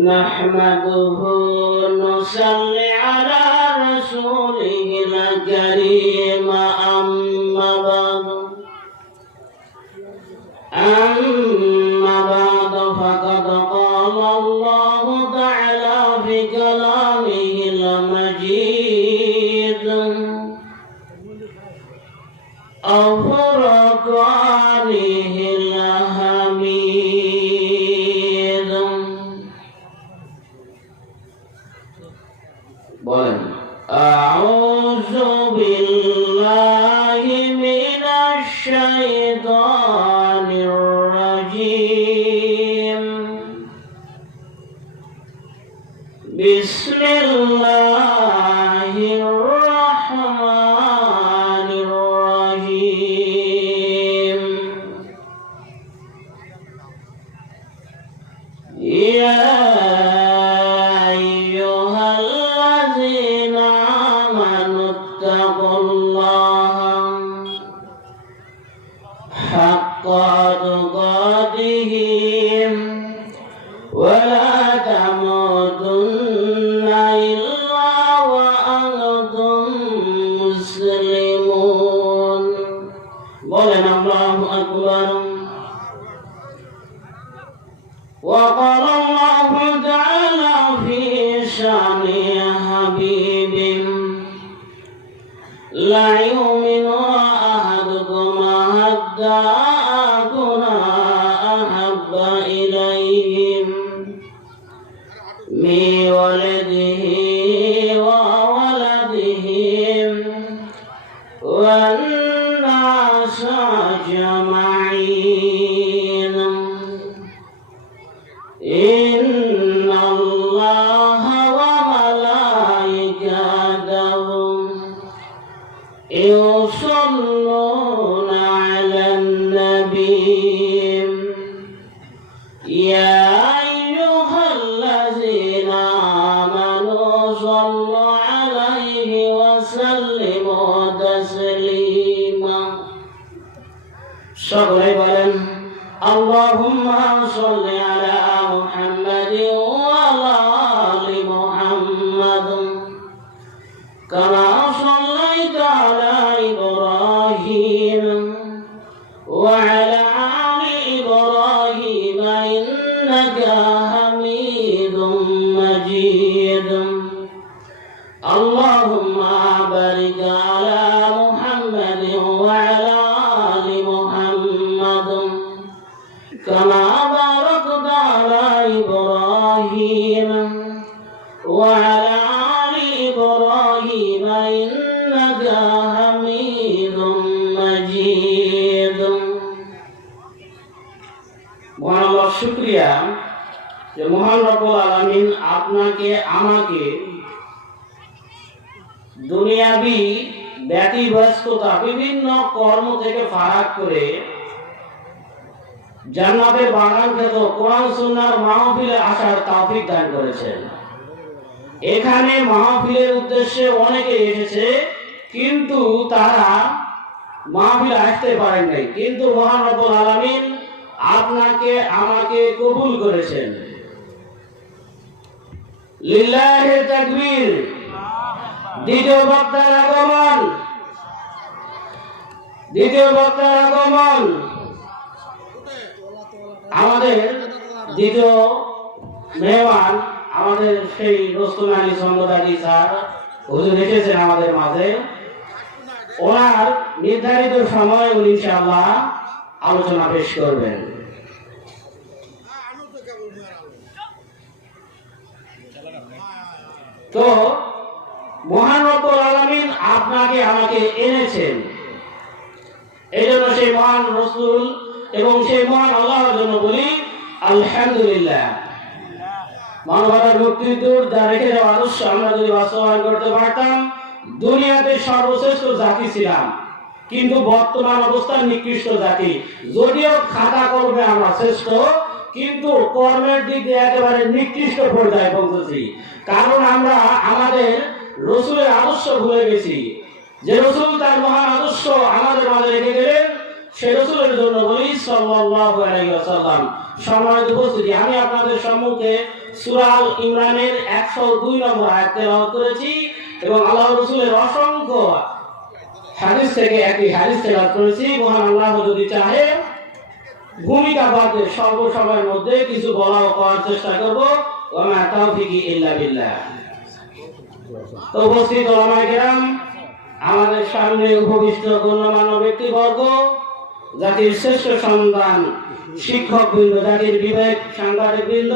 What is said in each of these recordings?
نحمده ونصلي على رسوله الكريم أما بعد فقد قال الله تعالى في كلامه المجيد أفرقانه الحميد أعوذ بالله من الشيطان الرجيم بسم الله الرحمن الرحيم يا أيها الذين آمنوا اتقوا الله حق تقاته ولا تموتن إلا وأنتم مسلمون بولن الله أكبر وقال الله تعالى في شأن حبيب لا يؤمن أحدكم حتى أكون أحب إليهم من ولده وولده والناس أجمعين إن الله وملائكته يصلون على النبي يا أيها الذين آمنوا صلوا عليه وسلموا تسليما সকলে বলেন اللهم صل على محمد وعلى آل محمد كما صليت على إبراهيم وعلى آل إبراهيم إنك حميد مجيد اللهم بارك على محمد وعلى آل محمد كما باركت على إبراهيم وعلى آل إبراهيم إنك حميد مجيد মহান আল্লাহর শুকরিয়া যে মহান রব্বুল আলামিন আপনাকে আমাকে দুনিয়াবি ব্যতিব্যস্ততা বিভিন্ন কর্ম থেকে ফারাক করে জান্নাতের বাগান খেত কোরআন সুন্নাহর মাহফিলে আসার তৌফিক দান করেছেন। এখানে মাহফিলের উদ্দেশ্যে অনেকে এসেছে কিন্তু তারা মাহফিলে আসতে পারেন নাই, কিন্তু মহান রব্বুল আলামিন আপনাকে আমাকে কবুল করেছেন। লিল্লাহি তাকবীর। দ্বিতীয় বক্তার আগমন আমাদের দ্বিতীয় মেহমান আমাদের সেই রোস্তম আলী চন্দ্রদাজি স্যার হুজুর এসেছেন আমাদের মাঝে। ওনার নির্ধারিত সময় উনি ইনশাআল্লাহ আলোচনা পেশ করবেন। তো মহান রব্বুল আলামিন আপনাকে আমাকে এনেছেন, এই জন্য সেই মহান রাসূল এবং সেই মহান আল্লাহর জন্য বলি আলহামদুলিল্লাহ। মানবতার মুক্তির দূর যা রেখে যাওয়া আদর্শ আমরা যদি বাস্তবায়ন করতে পারতাম দুনিয়াতে সর্বশ্রেষ্ঠ জাতি ছিলাম, কিন্তু বর্তমান অবস্থায় নিকৃষ্ট জাতি। যদিও খাতা কর্মে আমরা শ্রেষ্ঠ, কিন্তু কর্মের দিক দিয়ে একেবারে নিকৃষ্ট পর্যায়ে পৌঁছেছি। কারণ আমরা আমাদের রসুলের আদর্শ ভুলে গেছি। যে রসুল তার মহান আদর্শ আমাদের মাঝে রেখে গেলেন, সে রসুলের জন্য বলি সাল্লাল্লাহু আলাইহি ওয়াসাল্লাম সম্মানিত উপস্থিতি, আমি আপনাদের সম্মুখে সূরা আল ইমরানের 102 নম্বর আয়াত তেলাওয়াত করেছি এবং আল্লাহ রাসূলের অসংখ্য হাদিস থেকে একটি হাদিস তেলাওয়াত করেছি। মহান আল্লাহ যদি চাহে ভূমিকা বাদে স্বল্প সময়ের মধ্যে কিছু বলা ও করার চেষ্টা করব। ওয়া মা তাওফিকি ইল্লা বিল্লাহ। তো উপস্থিত ওলামায়ে কেরাম, আমাদের সামনে উপবিষ্ট গণ্যমান্য ব্যক্তিবর্গ, জাতির শ্রেষ্ঠ সন্তান, শিক্ষকবৃন্দ, জাতির বিবেক, সাংবাদিকবৃন্দ,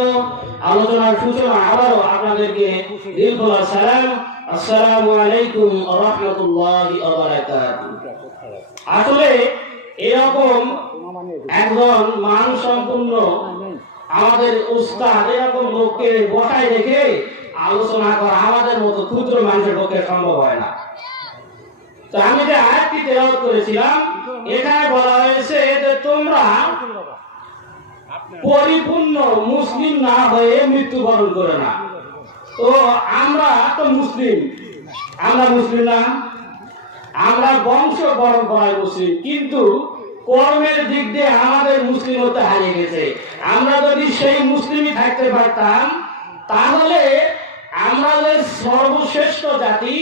আলোচনার সূচনা আবারও আপনাদেরকে দিলখোলা সালাম। আসসালামু আলাইকুম ওয়া রাহমাতুল্লাহি ওয়া বারাকাতুহু। আসলে এরকম একজন মান সম্পন্ন আমাদের উস্তাদ, এরকম লোককে বসায় রেখে আলোচনা করা আমাদের মতো ক্ষুদ্র মানুষের পক্ষে সম্ভব হয় না। তো আমি যে আয়াতটি তেলাওয়াত করেছিলাম, এখানে বলা হয়েছে যে তোমরা পরিপূর্ণ মুসলিম না হয়ে মৃত্যুবরণ করে না। তো আমরা তো মুসলিম, আমরা মুসলিম না, আমরা বংশ পরম্পরায় মুসলিম, কিন্তু কর্মের দিক দিয়ে আমাদের মুসলিম হতে হারিয়ে গেছে। আমরা যদি সেই মুসলিমই থাকতে পারতাম, তাহলে আমরা যে সর্বশ্রেষ্ঠ জাতি,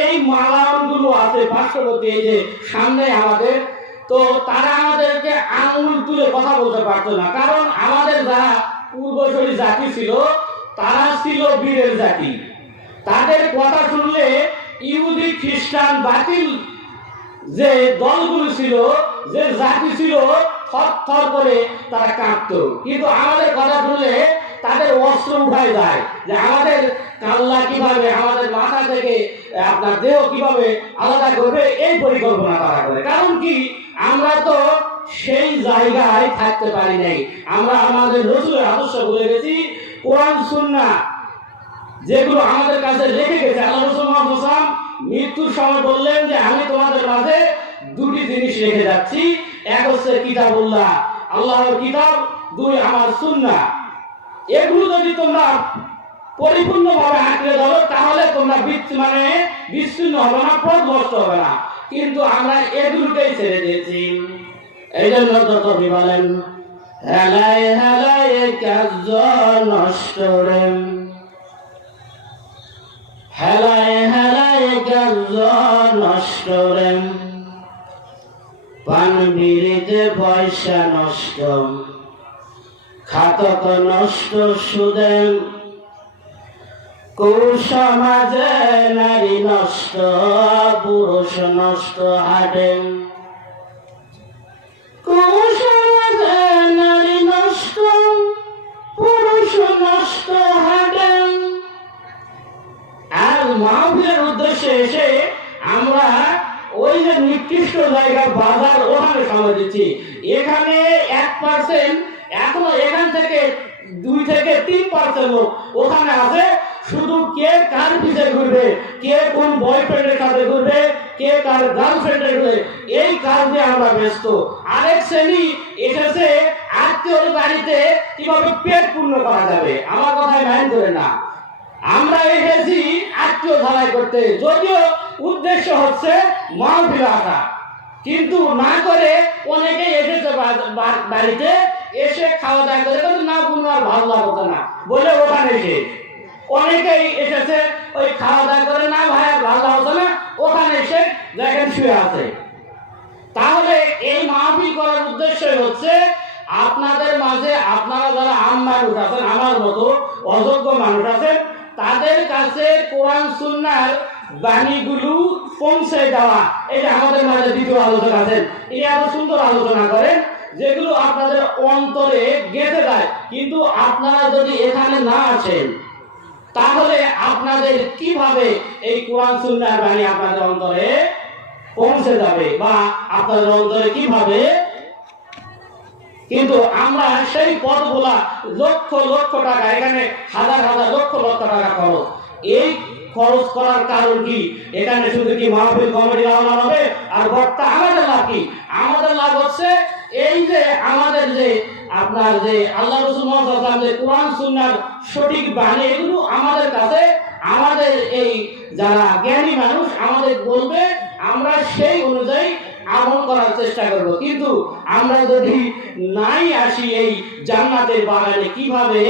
এই মালামালগুলো আছে পার্শ্ববর্তী, এই যে সামনে আমাদের, তো তারা আমাদেরকে আঙুল তুলে কথা বলতে পারতো না। কারণ আমাদের যারা পূর্বসূরি জাতি ছিল, তারা ছিল বীরের জাতি। তাদের কথা শুনলে ইহুদি, খ্রিস্টান, বাতিল যে দলগুলো ছিল, যে জাতি ছিল, থর থর করে তারা কাঁপতো। কিন্তু আমাদের কথা শুনলে তাদের অস্ত্র উঠায় যায়, যে আমাদের কাল্লা কিভাবে, আমাদের মাথা থেকে আপনার দেহ কিভাবে আলাদা করবে, এই পরিকল্পনা তারা করে। কারণ কি, আমরা তো সেই জায়গায় থাকতে পারি নাই। আমরা আমাদের রাসূলের আদর্শ ভুলে গেছি। কোরআন সুন্নাহ যেগুলো আমাদের কাছে রেখে গেছে, আল্লাহ রাসূল মুহাম্মদ সাল্লাল্লাহু আলাইহি ওয়াসাল্লাম মৃত্যুর সময় বললেন যে আমি তোমাদের মাঝে দুটি জিনিস রেখে যাচ্ছি, এক হচ্ছে কিতাবুল্লাহ, আল্লাহর কিতাব, দুই আমার সুন্নাহ। এগুলো যদি তোমরা পরিপূর্ণভাবে আঁকড়ে ধরো, তাহলে তোমরা বিচ্ছিন্ন হবে না, পথভ্রষ্ট হবে না। কিন্তু আমরা এগুলোকেই ছেড়ে দিয়েছি। এই জন্য তো কবি বলেন, হেলায় হেলায় কাজ নষ্ট রে, হেলায় হেলায় কাজ নষ্ট রে, পান বিড়িতে পয়সা নষ্ট, খাতক নষ্ট সুদে, কুসমাজে নারী নষ্ট, পুরুষ নষ্ট হাটে, কুসমাজে নারী নষ্ট, পুরুষ নষ্ট হাটে। আর মাহফিলের উদ্দেশ্যে এসে আমরা ওই যে নিকৃষ্ট জায়গা বাজার, ওখানে সময় দিচ্ছি। এখানে 1% এখনো, এখান থেকে 2 থেকে 3% লোক ওখানে আছে। শুধু কে কার পিছে ঘুরবে, কে কোন বয়ফ্রেন্ডের সাথে ঘুরবে, কে কার গার্লফ্রেন্ডের ঘুরবে, এই কাজে আমরা ব্যস্ত। আরেক শ্রেণী এসেছে আত্মীয়র বাড়িতে কিভাবে পেট পূর্ণ করা যাবে। আমার কথায় মাইন্ড করে না, আমরা এসেছি আত্মীয় ধারাই করতে, যদিও উদ্দেশ্য হচ্ছে মাহফিল আসা, কিন্তু না করে অনেকেই এসেছে বাড়িতে, এসে খাওয়া দাওয়া করে না, কোনো আর ভালো লাগতো না বলে ওখানে এসে অনেকেই এসেছে ওই খাওয়া দাওয়া করে, না ভাই আর ভালো লাগতো না, ওখানে এসে দেখেন শুয়ে আছে। তাহলে এই মাহফিল করার উদ্দেশ্যই হচ্ছে আপনাদের মাঝে, আপনারা যারা আম মানুষ আছেন, আমার মতো অযোগ্য মানুষ আছেন, তাদের কাছে কোরআন সুন্নাহর বাণীগুলো পৌঁছে দেওয়া। এই যে আমাদের মাঝে দ্বিতীয় আলোচনা আছেন, এই এত সুন্দর আলোচনা করেন যেগুলো আপনাদের অন্তরে গেঁথে যায়। কিন্তু আপনারা যদি এখানে না আসেন, তাহলে আপনাদের কিভাবে এই কোরআন সুন্নাহর বাণী আপনাদের অন্তরে পৌঁছে যাবে, বা আপনাদের অন্তরে কিভাবে? কিন্তু আমরা সেই পদগুলা লক্ষ লক্ষ টাকা, এখানে হাজার হাজার লক্ষ লক্ষ টাকা খরচ। এই খরচ করার কারণ কি? এখানে শুধু কি মাহফিল কমিটি লাভবান হবে আর বক্তা? আমাদের লাভ কি? আমাদের লাভ হচ্ছে এই যে আমাদের যে আপনার যে আল্লাহ রাসূল মুহাম্মদ সাল্লাল্লাহু আলাইহি ওয়াসাল্লাম যে কোরআন সুন্নাহর সঠিক বাণী, এগুলো আমাদের কাছে, আমাদের এই যারা জ্ঞানী মানুষ আমাদের বলবে, আমরা সেই অনুযায়ী আমল করার চেষ্টা করব। কিন্তু আমরা যদি নাই আসি এই জান্নাতের বাগানে, কিভাবে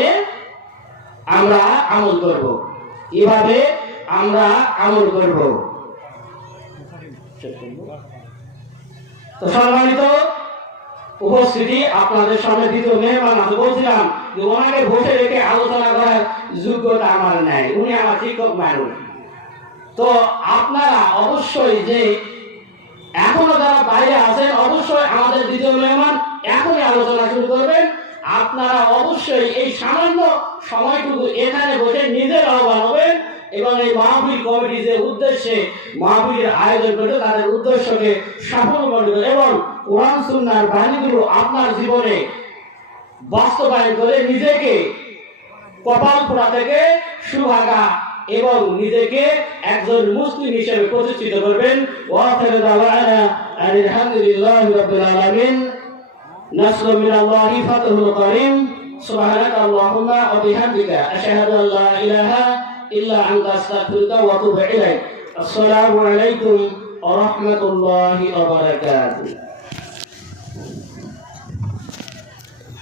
আমরা আমল করব? কিভাবে আমরা আমল করব? তো সম্মানিত উপস্থিতি, আপনাদের সামনে দ্বিতীয় মেহমান আছে। বলছিলাম যে ওনাকে বসে রেখে আলোচনা করার যোগ্যতা আমার নাই, উনি আমার শিক্ষক মানুষ। তো আপনারা অবশ্যই যে এখনো যারা বাইরে আছেন, অবশ্যই আমাদের দ্বিতীয় মেহমান এখনই আলোচনা শুরু করবেন। আপনারা অবশ্যই এই সামান্য সময়টুকু এখানে বসে নিজের আহ্বান হবেন এবং এই মাহফিল কমিটি যে উদ্দেশ্যে মাহফিলের আয়োজন করবে তাদের উদ্দেশ্যকে সফল করবে এবং কোরআন সুন্নাহর বাণীগুলো আপনার জীবনে বাস্তবায়ন করে নিজেকে কপাল পোড়া থেকে সুভাগা এবং নিজেকে একজন মুসলিম হিসেবে প্রতিষ্ঠিত করবেন। ওয়া আখিরু দাওয়ানা আলহামদুলিল্লাহি রাব্বিল আলামিন। নাসরুম মিনাল্লাহি ফাতহুল কারীম। সুবহানাকা আল্লাহুম্মা ওয়া বিহামদিকা আশহাদু আল লা ইলাহা ইল্লা আনতা আস্তাগফিরুকা ওয়া আতুবু ইলাইক। আসসালামু আলাইকুম ওয়া রাহমাতুল্লাহি ওয়া বারাকাতুহু।